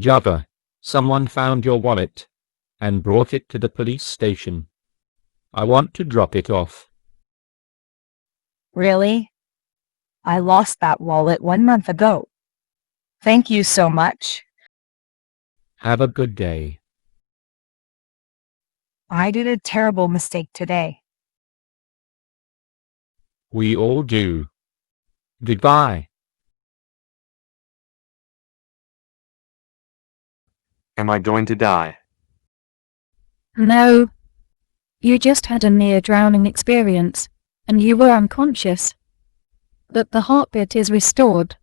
Java, someone found your wallet and brought it to the police station. I want to drop it off. Really? I lost that wallet 1 month ago. Thank you so much. Have a good day. I did a terrible mistake today. We all do. Goodbye. Am I going to die? No. You just had a near drowning experience, and you were unconscious. But the heartbeat is restored.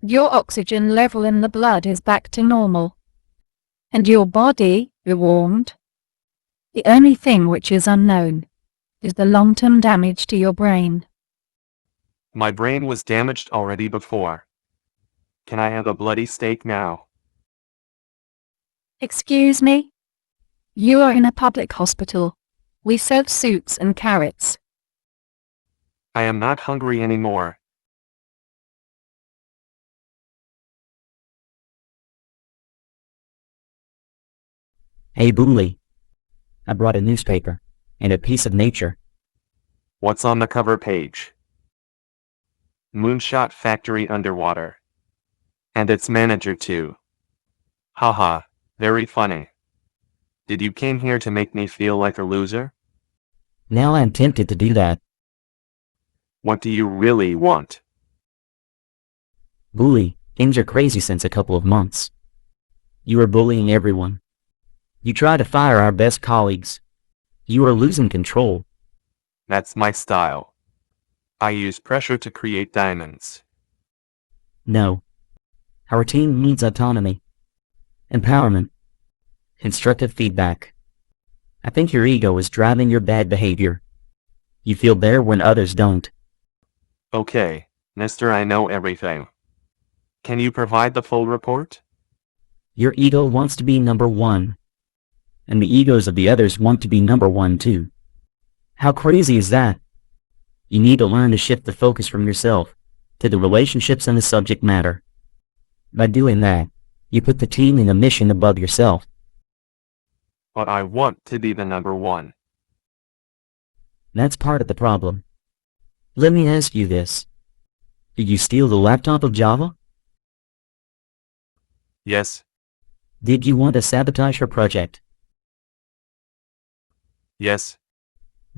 Your oxygen level in the blood is back to normal. And your body, warmed. The only thing which is unknown is the long-term damage to your brain. My brain was damaged already before. Can I have a bloody steak now? Excuse me? You are in a public hospital. We serve soups and carrots. I am not hungry anymore. Hey Bulli, I brought a newspaper and a piece of nature. What's on the cover page? Moonshot factory underwater. And its manager too. Haha, very funny. Did you came here to make me feel like a loser? Now I'm tempted to do that. What do you really want? Bulli, things are crazy since a couple of months. You are bullying everyone. You try to fire our best colleagues. You are losing control. That's my style. I use pressure to create diamonds. No. Our team needs autonomy, empowerment, constructive feedback. I think your ego is driving your bad behavior. You feel better when others don't. Okay, mister, I know everything. Can you provide the full report? Your ego wants to be number one, and the egos of the others want to be number one too. How crazy is that? You need to learn to shift the focus from yourself to the relationships and the subject matter. By doing that, you put the team and the mission above yourself. But I want to be the number one. That's part of the problem. Let me ask you this. Did you steal the laptop of Java? Yes, Did you want to sabotage her project? yes,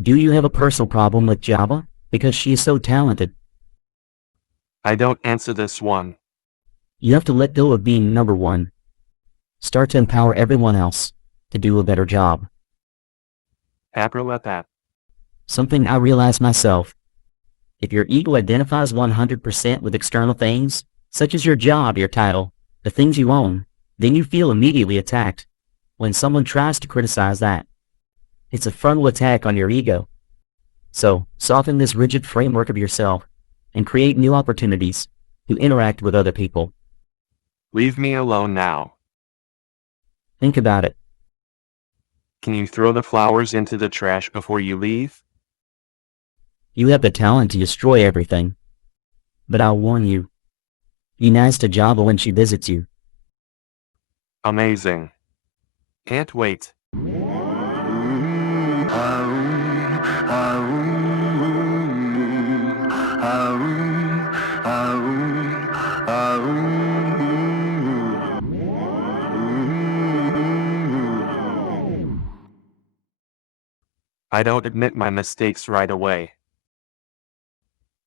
Do you have a personal problem with Java because she is so talented? I don't answer this one. You have to let go of being number one. Start to empower everyone else to do a better job. Hacktor that. Something I realized myself. If your ego identifies 100% with external things, such as your job, your title, the things you own, then you feel immediately attacked when someone tries to criticize that. It's a frontal attack on your ego. So, soften this rigid framework of yourself and create new opportunities to interact with other people. Leave me alone now. Think about it. Can you throw the flowers into the trash before you leave? You have the talent to destroy everything. But I'll warn you. Be nice to Java when she visits you. Amazing. Can't wait. I don't admit my mistakes right away.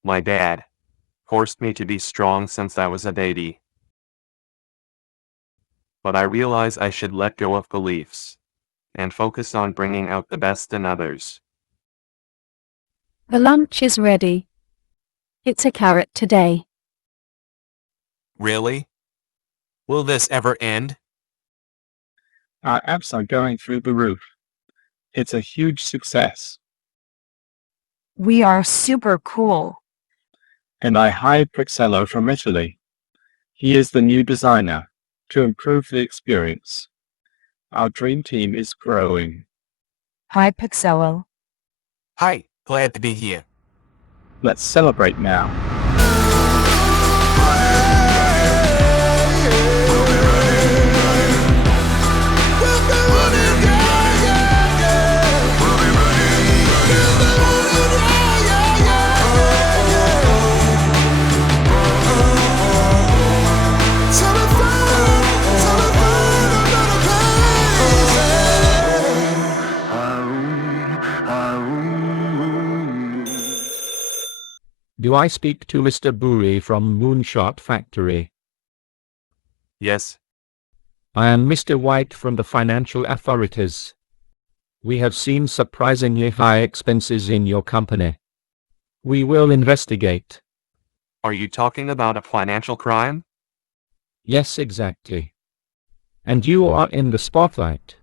My dad forced me to be strong since I was a baby. But I realize I should let go of beliefs and focus on bringing out the best in others. The lunch is ready. It's a carrot today. Really? Will this ever end? Our apps are going through the roof. It's a huge success. We are super cool. And I hired Pixello from Italy. He is the new designer to improve the experience. Our dream team is growing. Hi, Pixello. Hi, glad to be here. Let's celebrate now. Do I speak to Mr. Bulli from Moonshot Factory? Yes, I am Mr. White from the financial authorities. We have seen surprisingly high expenses in your company. We will investigate. are you talking about a financial crime? Yes, exactly. And you are in the spotlight.